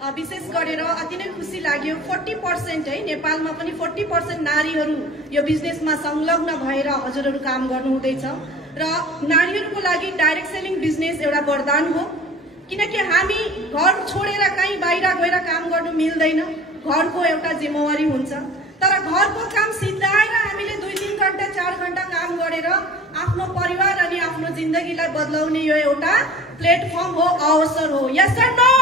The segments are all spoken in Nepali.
विशेष गरेर अति नै खुसी लाग्यो 40% है नेपालमा पनि 40% नारीहरू यो बिजनेसमा संलग्न भएर हजुरहरू काम गर्नु हुँदैछ र नारीहरूको लागि डाइरेक्ट सेलिङ बिजनेस एउटा वरदान हो किनकि हामी घर छोडेर कहीँ बाहिर गएर काम गर्नु मिल्दैन घरको एउटा जिम्मेवारी हुन्छ तर घरको काम सिद्धाएर हामीले 2-3 घण्टा 4 घण्टा काम गरेर आफ्नो परिवार अनि आफ्नो जिन्दगीलाई बदलाउने यो एउटा प्लेटफर्म हो अवसर हो यस सर नो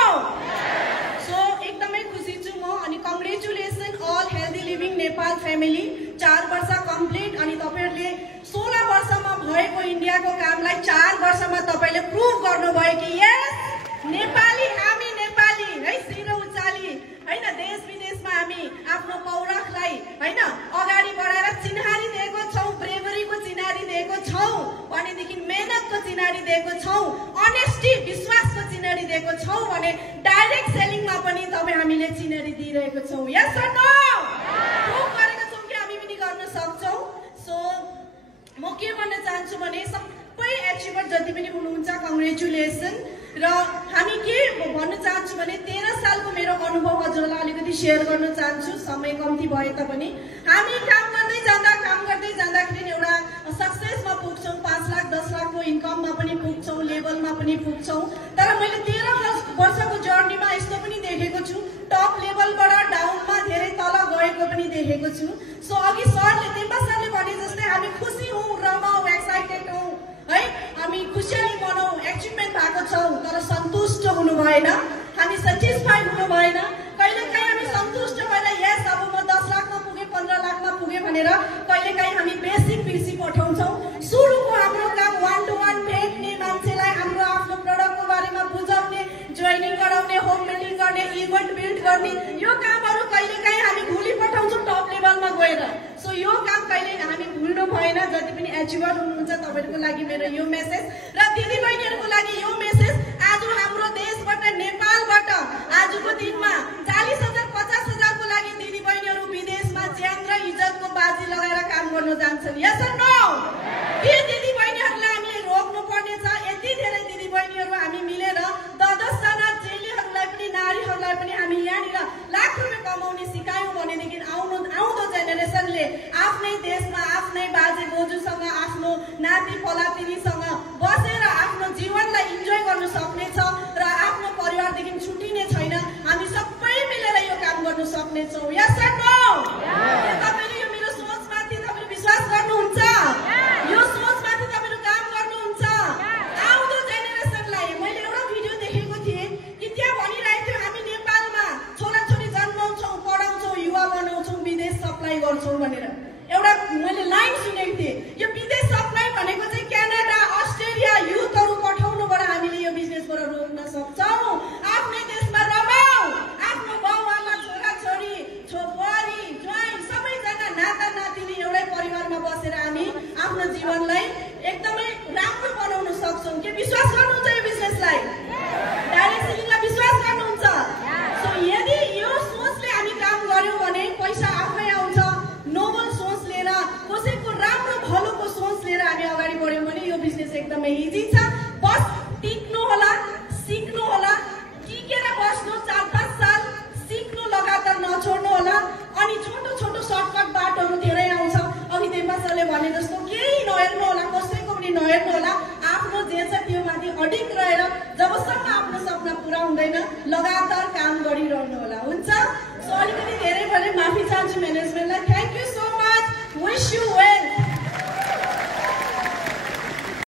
सो एकदमै खुसी छु म अनि congratulation all healthy living Nepal family 4 वर्ष कम्प्लिट अनि तपाईहरुले 16 वर्षमा भएको इन्डियाको कामलाई 4 वर्षमा तपाईले प्रुभ गर्नुभयो कि यस नेपाली हामी नेपाली है शिर उचाली हैन देश विदेशमा हामी आफ्नो पौरखलाई हैन अगाडि बढाएर चिन्हारी दिएको छौं ब्रेभरीको चिन्हारी दिएको छौं भनेदेखि मेहनतको चिन्हारी दिएको छौं अनेस्टी विश्वासको चिन्हारी दिएको छौं भने डाइरेक्ट सेलिङमा पनि तपाई हामीले चिन्हारी दिइरहेको छौं यस सर नो प्रुभ गरेको छौं कि हामी पनि गर्न सक्छौं सो म के भन्न चाहन्छु भने सबै एचिभर जति पनि हुनुहुन्छ कंग्रेचुलेसन र हामी के भन्न चाहन्छु भने 13 सालको मेरो अनुभव हजुरलाई अलिकति शेयर गर्न चाहन्छु समय कम्ती भए तापनि हामी काम गर्दै जाँदाखेरि एउटा सक्सेसमा पुग्छौं 5 लाख 10 लाखको इन्कममा पनि पुग्छौं लेभलमा पनि पुग्छौं तर मैले 13 वर्षको जर्नीमा यस्तो पनि देखेको छु टप लेभलबाट डाउनमा धेरै तल गएको पनि देखेको छु सो अघि सरले तेम्बा सरले भने जस्तै हामी खुसी हौं रमाउ एक्साइटेड हौं है हामी खुशियाली मनाउ अचिभमेन्ट भएको छौं तर सन्तुष्ट हुनु भएन हामी सटिस्फाइड हुनु भएन कहिलेकाहीँ हामी सन्तुष्ट भएर यस अब म 10 लाखमा पुगे 15 लाखमा पुगे भनेर कहिलेकाहीँ हामी बेसिक पिसी पठाउँछौं सुरुको हाम्रो काम 1 to 1 भेट्ने मान्छेलाई हाम्रो आफ्नो प्रोडक्टको बारेमा बुझाउने जोइनिङ गराउने होम मिटिङ गर्ने इभेन्ट बिल्ड गर्ने यो कामहरु कहिलेकाहीँ हामी भुलि पठाउँछौं टप लेभलमा गएर सो यो काम कहिले हामी भुल्नु भएन जति पनि एचिभर हुनुहुन्छ तपाईहरुको लागि मेरो यो मेसेज र दिदी बहिनीहरुको लागि यो मेसेज आज हाम्रो देशबाट नेपालबाट आजको दिनमा 40,000 50,000 को लागि दिदी बहिनीहरु विदेशमा ज्यान र इज्जतको बाजी लगाएर काम गर्न जान्छन् यस सर नो के दिदी बहिनीहरुलाई हामीले रोक्नु पर्ने छ यति धेरै दिदी बहिनीहरु हामी मिलेर 10 जना चेलीहरुलाई पनि नारीहरुलाई पनि हामी यहाँनिर लाख रुपैयाँ कमाउने सिकायौं भनेदेखि आउँदो जेनेरेसनले आफ्नै देशमा आफ्नै बाजे बोजूसँग आफ्नो नाति पलातिनीसँग बसेर आफ्नो जीवनलाई इन्जोय गर्न सक्नेछ र आफ्नो परिवारदेखि छुटिने छैन हामी सबै मिलेर यो काम गर्न सक्नेछौं यस सर नो तपाईले यो मेरो सोचमाथि तपाईले विश्वास गर्नुहुन्छ यो सोचमाथि तपाईले काम गर्नुहुन्छ आउँदो जेनेरेसनलाई मैले एउटा भिडियो देखेको थिएँ कि त्यहाँ भनिरहेको थियो हामी नेपालमा छोराछोरी जन्माउँछौं पढाउँछौं युवा बनाउँछौं विदेश सप्लाई गर्छौं भनेर एउटा मैले लाइन सुनेको थिएँ यो विदेश सप्लाई भनेको चाहिँ क्यानाडा अस्ट्रेलिया युथहरु पठाउनुबाट हामीले यो बिजनेसबाट रोक्न सक्छौं आफ्नै देशमा रमाऊ आफ्नो बाउआमा छोराछोरी बुहारी ज्वाइँ सबैजना नाता नातिनी एउटै परिवारमा बसेर हामी आफ्नो जीवनलाई एकदमै राम्रो बनाउन सक्छौं के विश्वास गर्नुहुन्छ यो बिजनेसलाई डाइरेक्ट सेलिङलाई विश्वास गर्नुहुन्छ सो यदि यो सोचले हामी काम गर्यौं भने पैसा आफै आउँछ नोबल सोच लिएर कसैको राम्रो भलोको सोच लिएर हामी अगाडि बढ्यौं भने यो बिजनेस एकदमै इजी छ बस टिक्नु होला सिक्नु होला टिकेर बस्नु 4-5 साल सिक्नु लगातार नछोड्नु होला अनि छोटो छोटो सर्टकट बाटोहरु धेरै आउँछ अघि तेम्बा सरले भने जस्तो केही नहेर्नु होला कसैको पनि नहेर्नु होला आफ्नो जे छ त्यो माथि अडिग रहेर जबसम्म आफ्नो सपना पूरा हुँदैन लगातार काम गरिरहनु होला हुन्छ सो अलिकति धेरै भले माफी चाहन्छु म्यानेजमेन्ट